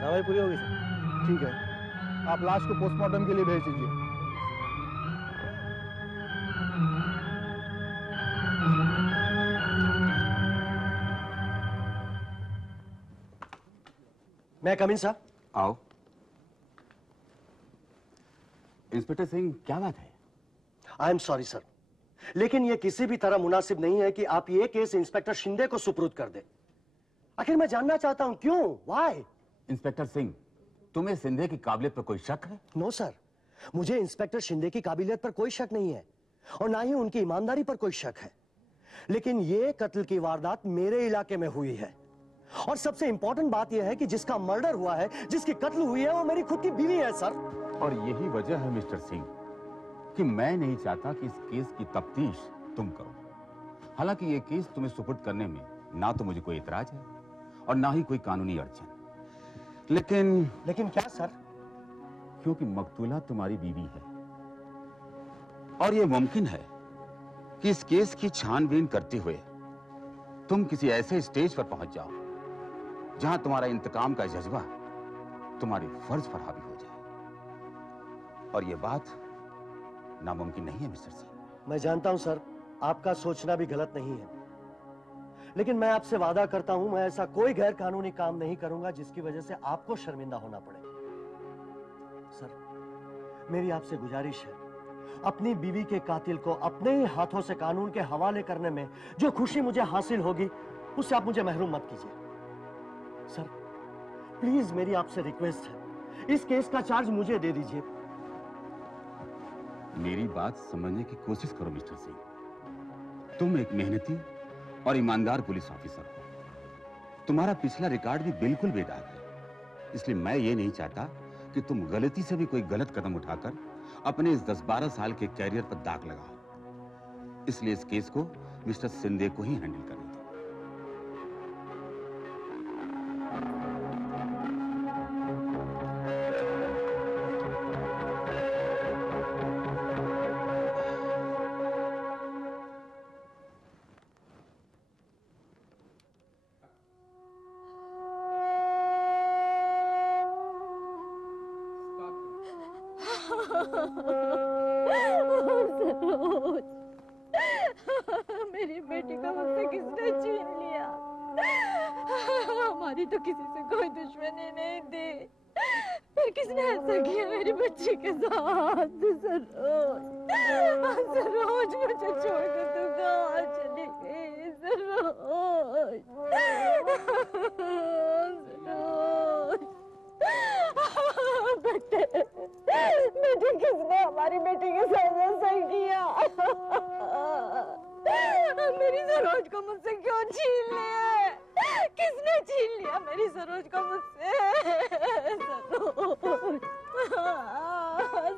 कार्रवाई पूरी होगी सर। ठीक है, आप लाश को पोस्टमार्टम के लिए भेज दीजिए। मैं कम इन साहब? आओ। इंस्पेक्टर सिंह, क्या बात है? आई एम सॉरी सर, लेकिन यह किसी भी तरह मुनासिब नहीं है कि आप ये केस इंस्पेक्टर शिंदे को सुपुर्द कर दे। आखिर मैं जानना चाहता हूं क्यों, व्हाई? इंस्पेक्टर सिंह, तुम्हें सिंधे की काबिलियत पर कोई शक है? नो सर, मुझे इंस्पेक्टर शिंदे की काबिलियत पर कोई शक नहीं है और ना ही उनकी ईमानदारी पर कोई शक है, लेकिन ये कत्ल की वारदात मेरे इलाके में हुई है और सबसे इंपॉर्टेंट बात यह है कि जिसका मर्डर हुआ है, जिसकी कत्ल हुई है, वो मेरी खुद की बीवी है सर। और यही वजह है मिस्टर सिंह कि मैं नहीं चाहता कि इस केस की तफ्तीश तुम करो। हालांकि ये केस तुम्हें सुपुर्द करने में ना तो मुझे कोई इतराज है और ना ही कोई कानूनी अड़चन, लेकिन क्या सर? क्योंकि मकतूला तुम्हारी बीवी है और ये मुमकिन है कि इस केस की छानबीन करते हुए तुम किसी ऐसे स्टेज पर पहुंच जाओ जहां तुम्हारा इंतकाम का जज्बा तुम्हारे फर्ज पर हावी हो जाए, और यह बात नामुमकिन नहीं है मिस्टर सिंह। मैं जानता हूं सर, आपका सोचना भी गलत नहीं है, लेकिन मैं आपसे वादा करता हूं मैं ऐसा कोई गैर कानूनी काम नहीं करूंगा जिसकी वजह से आपको शर्मिंदा होना पड़े। सर, मेरी आपसे गुजारिश है, अपनी बीवी के कातिल को अपने ही हाथों से कानून के हवाले करने में जो खुशी मुझे हासिल होगी उससे आप मुझे महरूम मत कीजिए। सर प्लीज मेरी आपसे रिक्वेस्ट है, इस केस का चार्ज मुझे दे दीजिए। मेरी बात समझने की कोशिश करो मिस्टर सिंह। तुम एक मेहनती और ईमानदार पुलिस ऑफिसर हो, तुम्हारा पिछला रिकॉर्ड भी बिल्कुल बेदाग है, इसलिए मैं ये नहीं चाहता कि तुम गलती से भी कोई गलत कदम उठाकर अपने इस 10-12 साल के कैरियर पर दाग लगाओ। इसलिए इस केस को मिस्टर सिंधे को ही हैंडल करने दो। सरोज, मेरी बेटी को मुझसे किसने छीन लिया? हमारी तो किसी से कोई दुश्मनी नहीं थी, फिर किसने ऐसा किया मेरी बच्ची के साथ? सरोज, सरोज, मुझे छोड़कर तू कहाँ चली गई? सरोज, सरोज, बेटे, बेटे, किसने हमारी बेटी के साथ ऐसा किया? मेरी सरोज को मुझसे क्यों छीन लिया? किसने छीन लिया मेरी सरोज को मुझसे? सरोज,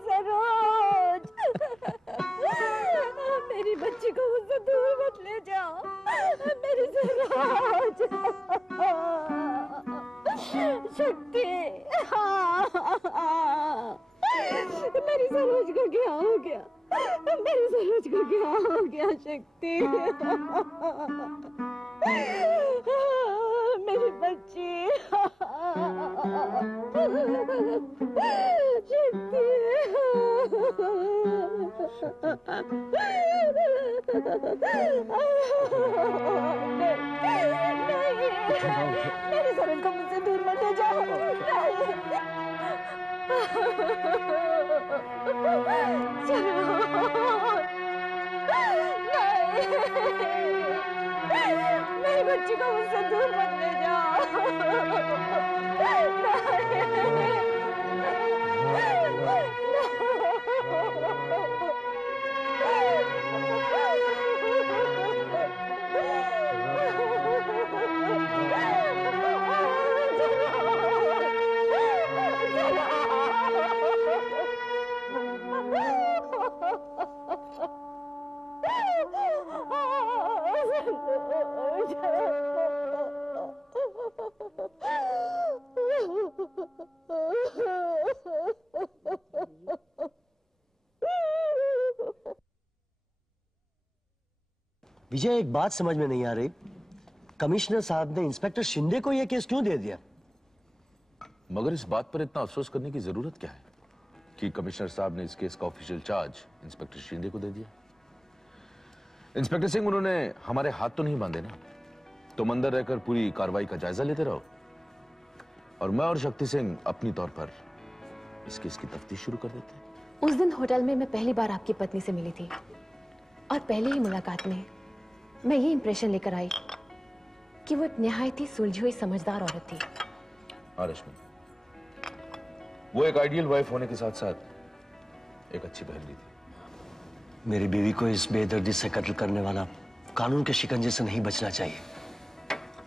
सरोज, मेरी बच्ची को मुझसे दूर मत ले जाओ, मेरी सरोज। शक्ति, मेरी सरोज को क्या हो गया? मेरी सरोज को क्या हो गया? शक्ति, मेरी बच्ची, शक्ति, मेरी सरोज को मुझसे दूर मत ले जाओ। मेरी बच्ची को मुझसे दूर मत ले विजय, एक बात समझ में नहीं आ रही, कमिश्नर साहब ने इंस्पेक्टर शिंदे को यह केस क्यों दे दिया? मगर इस बात पर इतना अफसोस करने की जरूरत क्या है कि कमिश्नर साहब ने इस केस का ऑफिशियल चार्ज इंस्पेक्टर शिंदे को दे दिया। इंस्पेक्टर सिंह, उन्होंने हमारे हाथ तो नहीं बांधे ना, तुम अंदर रहकर पूरी कार्रवाई का जायजा लेते रहो और मैं और शक्ति सिंह अपनी तौर पर इस केस की तफ्तीश शुरू कर देते हैं। उस दिन होटल में मैं पहली बार आपकी पत्नी से मिली थी और पहली ही मुलाकात में मैं ये इंप्रेशन लेकर आई कि वो एक निहायत ही सुलझी हुई समझदार औरत थी। हाँ रश्मि, वो एक आइडियल वाइफ होने के साथ साथ एक अच्छी बहन भी थी। मेरी बीवी को इस बेदर्दी से कत्ल करने वाला कानून के शिकंजे से नहीं बचना चाहिए।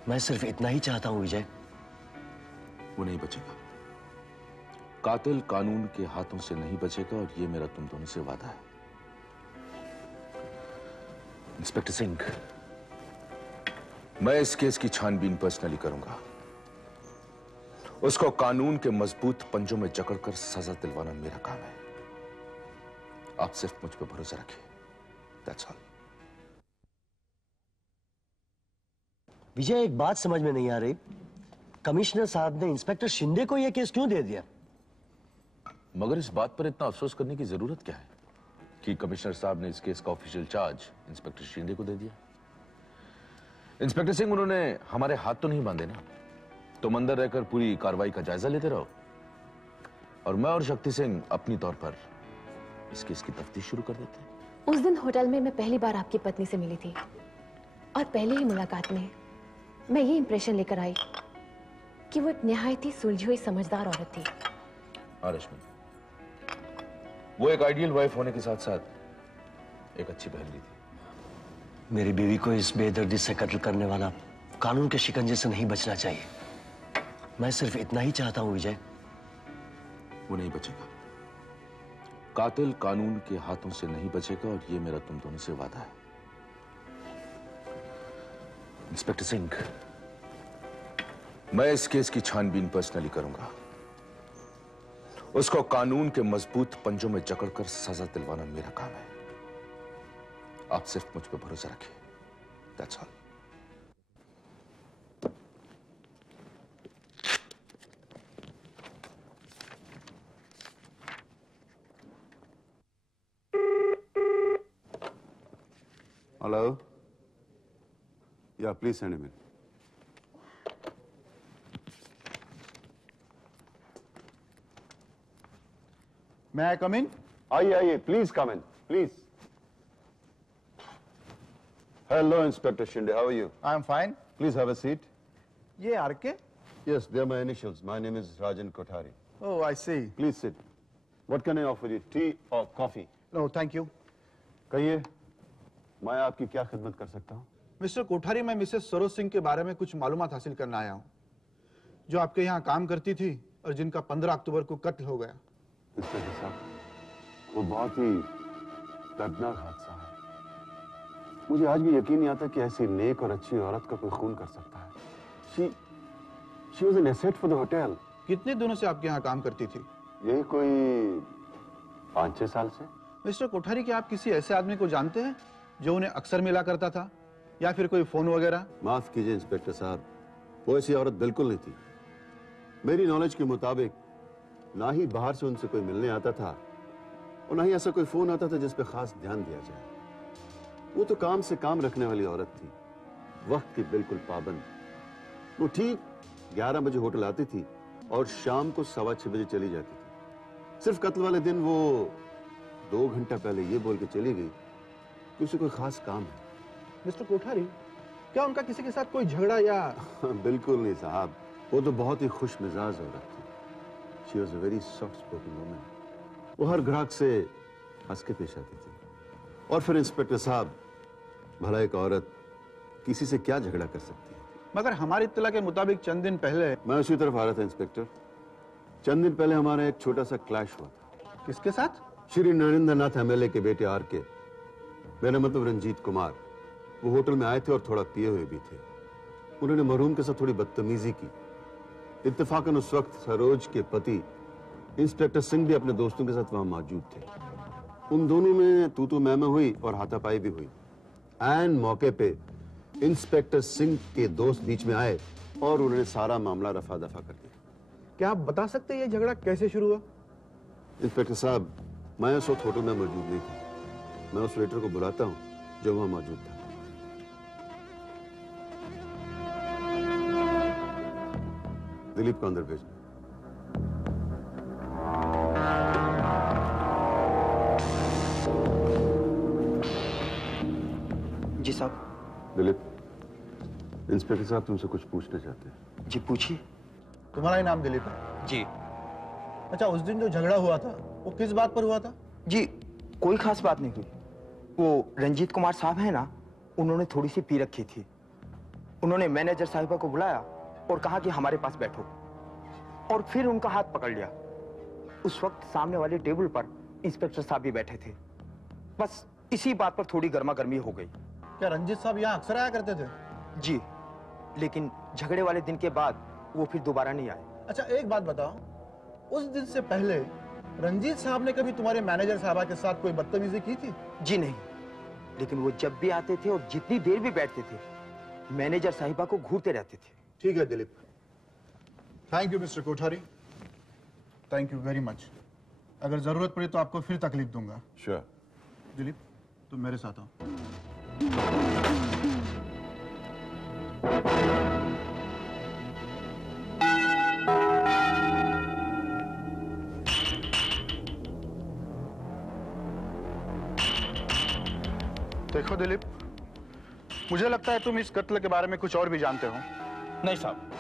मैं सिर्फ इतना ही चाहता हूं विजय। वो नहीं बचेगा। कातिल कानून के हाथों से नहीं बचेगा और ये मेरा तुम दोनों से वादा है। इंस्पेक्टर सिंह, मैं इस केस की छानबीन पर्सनली करूंगा। उसको कानून के मजबूत पंजों में जकड़कर सजा दिलवाना मेरा काम है। आप सिर्फ मुझ पर भरोसा रखिए। That's all. विजय, एक बात समझ में नहीं आ रही, कमिश्नर साहब ने इंस्पेक्टर शिंदे को यह केस क्यों दे दिया? मगर इस बात पर इतना अफसोस करने की जरूरत क्या है कि कमिश्नर साहब ने इस केस का ऑफिशियल चार्ज इंस्पेक्टर शिंदे को दे दिया। इंस्पेक्टर सिंह, उन्होंने हमारे हाथ तो नहीं बांधे ना, तुम अंदर रहकर पूरी कार्रवाई का जायजा लेते रहो और मैं और शक्ति सिंह अपनी तौर पर इस केस की तफ्तीश शुरू कर देते हैं। उस दिन होटल में मैं पहली बार आपकी पत्नी से मिली थी और पहली ही मुलाकात में मैं ये इंप्रेशन लेकर आई कि वो एक निहायत ही सुलझी हुई समझदार औरत थी। हाँ रश्मि, वो एक आइडियल वाइफ होने के साथ साथ एक अच्छी बहन भी थी। मेरी बीवी को इस बेदर्दी से कत्ल करने वाला कानून के शिकंजे से नहीं बचना चाहिए। मैं सिर्फ इतना ही चाहता हूं विजय। वो नहीं बचेगा। कातिल कानून के हाथों से नहीं बचेगा और ये मेरा तुम दोनों से वादा है। इंस्पेक्टर सिंह, मैं इस केस की छानबीन पर्सनली करूंगा। उसको कानून के मजबूत पंजों में जकड़कर सजा दिलवाना मेरा काम है। आप सिर्फ मुझ पर भरोसा रखिए। That's all. Hello? Yeah, please send him in. May I come in? आइए, please come in, please. Hello, Inspector Shinde. How are you? I am fine. Please have a seat. ये RK? Yes, they're my initials. My name is Rajan Kothari. Oh, I see. Please sit. What can I offer you? Tea or coffee? No, thank you. कहिए, मैं आपकी क्या खिदमत कर सकता हूँ? Mister Kothari, मैं मिसेस सरोज सिंह के बारे में कुछ मालूमात हासिल करना आया हूँ, जो आपके यहाँ काम करती थी और जिनका 15 अक्टूबर को कत्ल हो गया। इंस्पेक्टर साहब, वो बहुत ही दर्दनाक हादसा है। मुझे आज भी यकीन नहीं आता कि ऐसी नेक और अच्छी औरत का कोई खून कर सकता है। She was an asset for the hotel. कितने दिनों से आपके यहाँ काम करती थी? यही कोई 5-6 साल से। मिस्टर कोठारी, क्या आप किसी ऐसे आदमी को जानते हैं जो उन्हें अक्सर मिला करता था, या फिर कोई फोन वगैरह? माफ कीजिए इंस्पेक्टर साहब, वो ऐसी औरत बिल्कुल नहीं थी। मेरी नॉलेज के मुताबिक ना ही बाहर से उनसे कोई मिलने आता था और ना ही ऐसा कोई फोन आता था जिस पे खास ध्यान दिया जाए। वो तो काम से काम रखने वाली औरत थी, वक्त की बिल्कुल पाबंद। वो ठीक 11 बजे होटल आती थी और शाम को 6:15 बजे चली जाती थी। सिर्फ कत्ल वाले दिन वो 2 घंटा पहले ये बोल के चली गई कि उसे कोई खास काम है। मिस्टर कोठारी, क्या उनका किसी के साथ कोई झगड़ा या? बिल्कुल नहीं साहब, वो तो बहुत ही खुश मिजाज औरत थी। She was a very soft spoken woman. वो हर ग्राहक से हंस के पेश आती थी। और फिर इंस्पेक्टर साहब, भला एक औरत किसी से क्या झगड़ा कर सकती है? मगर हमारी इत्तला के मुताबिक चंद दिन पहले। मैं उसी तरफ आ रहा था इंस्पेक्टर। चंद दिन पहले हमारा एक छोटा सा क्लैश हुआ था। किसके साथ? श्री नरेंद्र नाथ एमएलए के बेटे आर के, मेरा मतलब रंजीत कुमार। वो होटल में आए थे और थोड़ा पिए हुए भी थे। उन्होंने मरहूम के साथ थोड़ी बदतमीजी की। इत्तेफाकन उस वक्त सरोज के पति इंस्पेक्टर सिंह भी अपने दोस्तों के साथ वहां मौजूद थे। उन दोनों में तू मैं हुई और हाथापाई भी हुई। एन मौके पे इंस्पेक्टर सिंह के दोस्त बीच में आए और उन्होंने सारा मामला रफा दफा कर दिया। क्या आप बता सकते हैं ये झगड़ा कैसे शुरू हुआ? इंस्पेक्टर साहब, मैं उस वक्त होटल में मौजूद नहीं था। मैं उस वेटर को बुलाता हूँ जो वहां मौजूद था। दिलीप को अंदर भेजना। जी साहब। दिलीप, इंस्पेक्टर साहब तुमसे कुछ पूछना चाहते हैं। जी पूछिए। तुम्हारा ही नाम दिलीप है? जी। अच्छा, उस दिन जो झगड़ा हुआ था वो किस बात पर हुआ था? जी कोई खास बात नहीं हुई। वो रंजीत कुमार साहब है ना, उन्होंने थोड़ी सी पी रखी थी। उन्होंने मैनेजर साहिबा को बुलाया और कहा कि हमारे पास बैठो, और फिर उनका हाथ पकड़ लिया। उस वक्त सामने वाले टेबल पर इंस्पेक्टर साहब भी बैठे थे। बस इसी बात पर थोड़ी गर्मा गर्मी हो गई। क्या रंजीत साहब यहाँ अक्सर आया करते थे? जी, लेकिन झगड़े वाले दिन के बाद वो फिर दोबारा नहीं आए। अच्छा एक बात बताओ, उस दिन से पहले रंजीत साहब ने कभी तुम्हारे मैनेजर साहबा के साथ कोई बदतमीजी की थी? जी नहीं, लेकिन वो जब भी आते थे और जितनी देर भी बैठते थे, मैनेजर साहिबा को घूरते रहते थे। ठीक है Dilip. Thank you mister Kothari, thank you very much. अगर जरूरत पड़ी तो आपको फिर तकलीफ दूंगा। श्योर। दिलीप, तुम मेरे साथ आओ। देखो दिलीप, मुझे लगता है तुम इस कत्ल के बारे में कुछ और भी जानते हो। नहीं साहब,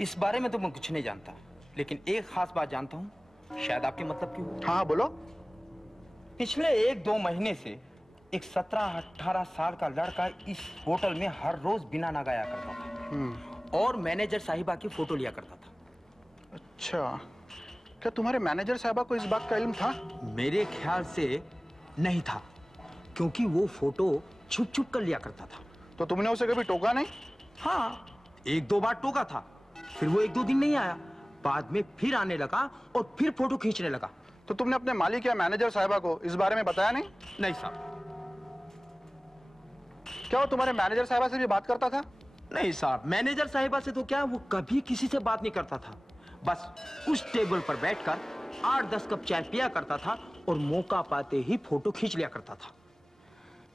इस बारे में तो मैं कुछ नहीं जानता, लेकिन एक खास बात जानता हूँ, शायद आपके मतलब की हो। हाँ बोलो। पिछले 1-2 महीने से एक 17-18 साल का लड़का इस होटल में हर रोज बिना नहाए आया करता था और मैनेजर साहिबा की फोटो लिया करता था। अच्छा, क्या तुम्हारे मैनेजर साहिबा को इस बात का इल्म था? मेरे ख्याल से नहीं था, क्योंकि वो फोटो छुप छुप कर लिया करता था। तो तुमने उसे कभी टोका नहीं? हाँ, 1-2 बार टोका था, फिर वो 1-2 दिन नहीं आया, बाद में फिर आने लगा और फिर फोटो खींचने लगा। तो तुमने अपने मालिक या मैनेजर साहिबा को इस बारे में बताया नहीं? नहीं साहब। क्या वो तुम्हारे मैनेजर साहिबा से भी बात करता था? नहीं साहब, मैनेजर साहिबा से तो क्या, वो कभी किसी से बात नहीं करता था। बस उस टेबल पर बैठकर 8-10 कप चाय पिया करता था और मौका पाते ही फोटो खींच लिया करता था।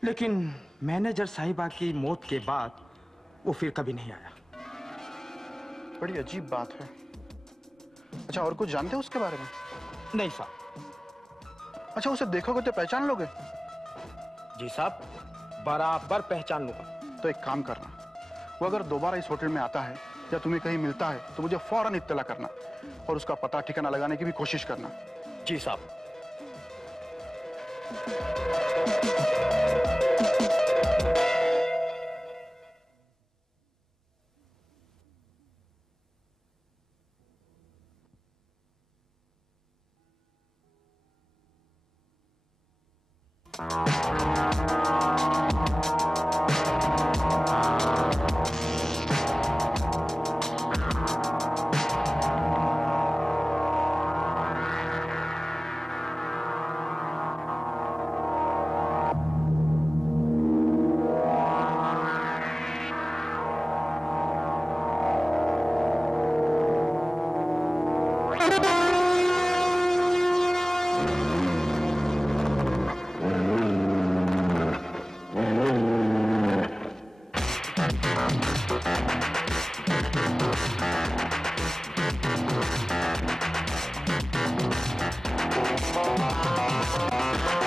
लेकिन मैनेजर साहिबा की मौत के बाद वो फिर कभी नहीं आया। बड़ी अजीब बात है। अच्छा, और कुछ जानते हो उसके बारे में? नहीं साहब। अच्छा, उसे देखोगे तो पहचान लोगे? जी साहब, बराबर पहचान लूंगा। तो एक काम करना, वो अगर दोबारा इस होटल में आता है या तुम्हें कहीं मिलता है तो मुझे फौरन इत्तला करना और उसका पता ठिकाना लगाने की भी कोशिश करना। जी साहब। है।